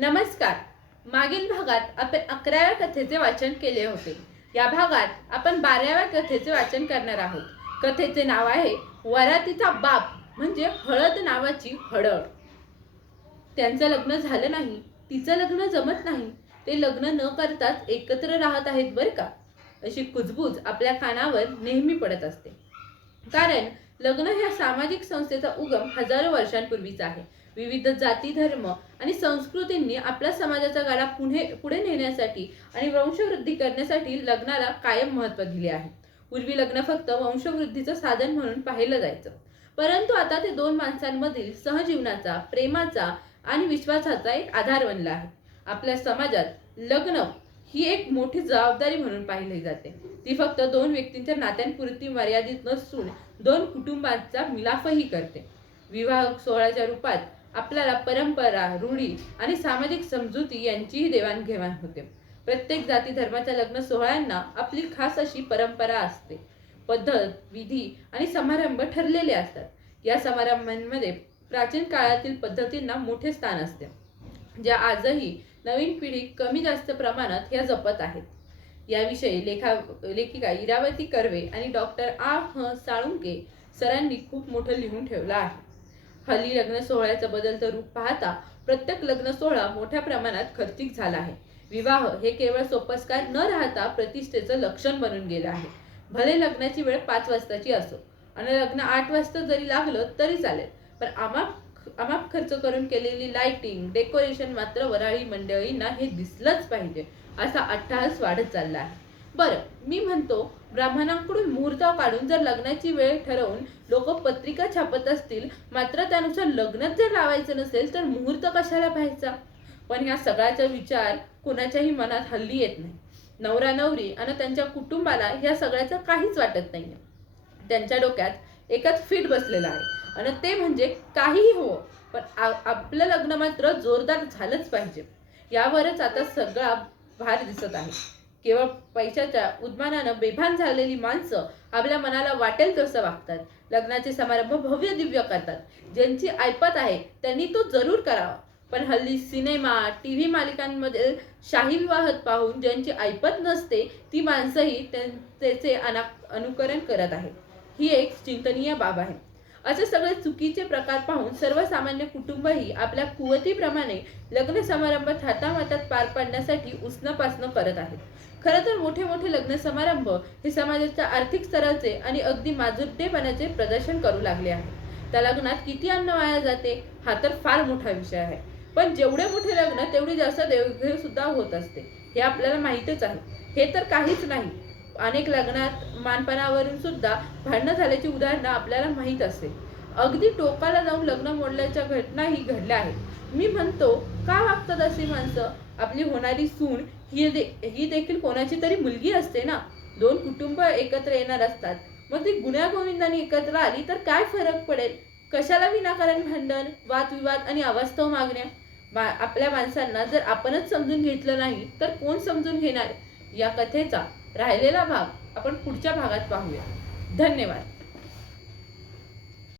नमस्कार. मागील भागात आपण अकराव्या कथेचे वाचन केले होते. या भागात आपण बाराव्या कथेचे वाचन करणार आहोत. कथेचे नाव आहे वरातीचा बाप म्हणजे हळद नावाची हळद त्यांचं लग्न झालं नाही तिचं लग्न जमत नाही ते लग्न न करताच एकत्र राहत आहेत बरं का? अशी कुजबूज आपल्या कानावर नेहमी पडत असते. कारण लग्न ह्या सामाजिक संस्थेचा उगम हजारो वर्षांपूर्वीचा आहे. विविध जाती धर्म आणि संस्कृतींनी आपल्या समाजाचा गाडा पुढे पुढे नेण्यासाठी आणि वंशवृद्धी करण्यासाठी लग्नाला कायम महत्त्व दिले आहे. पूर्वी लग्न फक्त वंशवृद्धीचं साधन म्हणून पाहिलं जायचं. परंतु आता ते दोन माणसांमधील सहजीवनाचा प्रेमाचा आणि विश्वासाचा एक आधार बनला आहे. आपल्या समाजात लग्न ही एक मोठी जबाबदारी म्हणून पाहिली जाते. ती फक्त दोन व्यक्तींच्या नात्यांपुरती मर्यादित नसून दोन कुटुंबांचा मिलाफही करते. विवाह सोहळ्याच्या रूपात आपल्याला परंपरा रूढी आणि सामाजिक समजुती यांचीही देवाणघेवाण होते. प्रत्येक जाती धर्माच्या लग्न सोहळ्यांना आपली खास अशी परंपरा असते. पद्धत विधी आणि समारंभ ठरलेले असतात. या समारंभांमध्ये प्राचीन काळातील पद्धतींना मोठे स्थान असते. ज्या आजही नवीन पिढी कमी जास्त प्रमाणात ह्या जपत आहेत. याविषयी लेखा लेखिका इरावती कर्वे आणि डॉक्टर आ ह साळुंके सरांनी खूप मोठं लिहून ठेवलं आहे. हल्ली लग्न सोहळ्याचं बदलतं रूप पाहता प्रत्येक लग्न सोहळा मोठ्या प्रमाणात खर्चिक झाला आहे. विवाह हे केवळ सोपस्कार न राहता प्रतिष्ठेचं लक्षण बनून गेलं आहे. भले लग्नाची वेळ पाच वाजताची असो आणि लग्न आठ वाजता जरी लागलं तरी चालेल पण आम्हा अमाप खर्च करून केलेली लाइटिंग डेकोरेशन मात्र वराळी मंडळींना हे दिसलंच पाहिजे असा अट्टहास वाढत चालला आहे. बरं मी म्हणतो ब्राह्मणांकडून मुहूर्त काढून जर लग्नाची वेळ ठरवून लोक पत्रिका छापत असतील मात्र त्यानुसार लग्नच जर लावायचं नसेल तर मुहूर्त कशाला पाहायचा? पण ह्या सगळ्याचा विचार कुणाच्याही मनात हल्ली येत नाही. नवरा नवरी आणि त्यांच्या कुटुंबाला ह्या सगळ्याचं काहीच वाटत नाहीये. त्यांच्या डोक्यात एकच फिट बसलेला आहे. आणि ते म्हणजे काहीही हो पण आपलं लग्न मात्र जोरदार झालंच पाहिजे. यावरच आता सगळा भार दिसत आहे. केवळ पैशाच्या उद्मानानं बेभान झालेली माणसं आपल्या मनाला वाटेल तसं वागतात. लग्नाचे समारंभ भव्य दिव्य करतात. ज्यांची ऐपत आहे त्यांनी तो जरूर करावा. पण हल्ली सिनेमा टी व्ही मालिकांमध्ये शाही विवाहत पाहून ज्यांची ऐपत नसते ती माणसंही त्यांचे त्याचे अना अनुकरण करत आहेत. ही एक चिंतनीय बाब आहे. असे सगळे चुकीचे प्रकार पाहून सर्वसामान्य कुटुंबही आपल्या कुवतीप्रमाणे लग्न समारंभ हातामातात पार पाडण्यासाठी उसणं करत आहेत. खरं तर मोठे मोठे लग्न समारंभ हे समाजाच्या आर्थिक स्तराचे आणि अगदी माजुरतेपणाचे प्रदर्शन करू लागले आहे. त्या लग्नात किती अन्न वाया जाते हा तर फार मोठा विषय आहे. पण जेवढे मोठे लग्न तेवढी जास्त देवघेव सुद्धा होत असते. हे आपल्याला माहीतच आहे. हे तर काहीच नाही. अनेक लग्नात मानपणावरून सुद्धा भांडणं झाल्याची उदाहरणं आपल्याला माहीत असेल अगदी टोकाला जाऊन लग्न मोडल्याच्या घटनाही घडल्या आहेत. मी म्हणतो का वागतात अशी माणसं? आपली होणारी सून ही दे ही देखील कोणाची तरी मुलगी असते ना? दोन कुटुंब एकत्र येणार असतात. मग ती गुण्यागोविंदाने एकत्र आली तर काय फरक पडेल? कशाला विनाकारण भांडण वादविवाद आणि अवास्तव मागण्या? मा- आपल्या माणसांना जर आपणच समजून घेतलं नाही तर कोण समजून घेणार? या कथेचा राहिलेला भाग आपण पुढच्या भागात पाहूया. धन्यवाद.